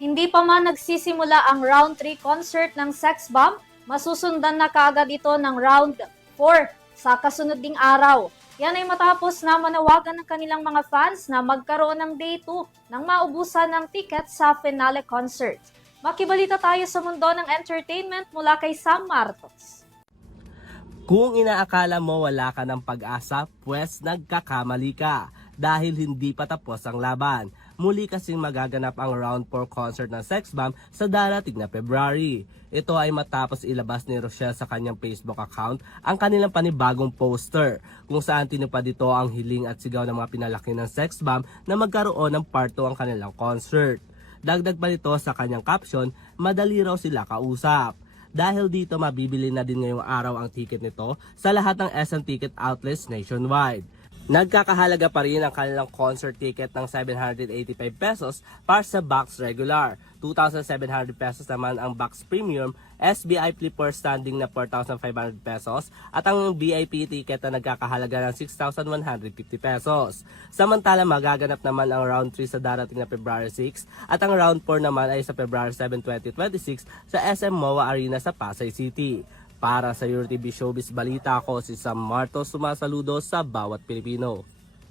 Hindi pa man nagsisimula ang round 3 concert ng Sex Bomb, masusundan na kaagad ito ng round 4 sa kasunod ding araw. Yan ay matapos na manawagan ng kanilang mga fans na magkaroon ng day 2 nang maubusan ng ticket sa finale concert. Makibalita tayo sa mundo ng entertainment mula kay Sam Martos. Kung inaakala mo wala ka ng pag-asa, pues nagkakamali ka dahil hindi pa tapos ang laban. Muli kasing magaganap ang round 4 concert ng Sex Bomb sa darating na February. Ito ay matapos ilabas ni Rochelle sa kanyang Facebook account ang kanilang panibagong poster kung saan tinupad dito ang hiling at sigaw ng mga pinalaki ng Sex Bomb na magkaroon ng part 2 ang kanilang concert. Dagdag pa nito sa kanyang caption, madali raw sila kausap. Dahil dito mabibili na din ngayong araw ang ticket nito sa lahat ng SM Ticket outlets nationwide. Nagkakahalaga pa rin ang kanilang concert ticket ng 785 pesos para sa box regular. 2,700 pesos naman ang box premium, SBI Flipper standing na 4,500 pesos at ang VIP ticket na nagkakahalaga ng 6,150 pesos. Samantala magaganap naman ang round 3 sa darating na February 6 at ang round 4 naman ay sa February 7, 2026 sa SM MOA Arena sa Pasay City. Para sa URTV Showbiz Balita, ako si Sam Martos, sumasaludo sa bawat Pilipino.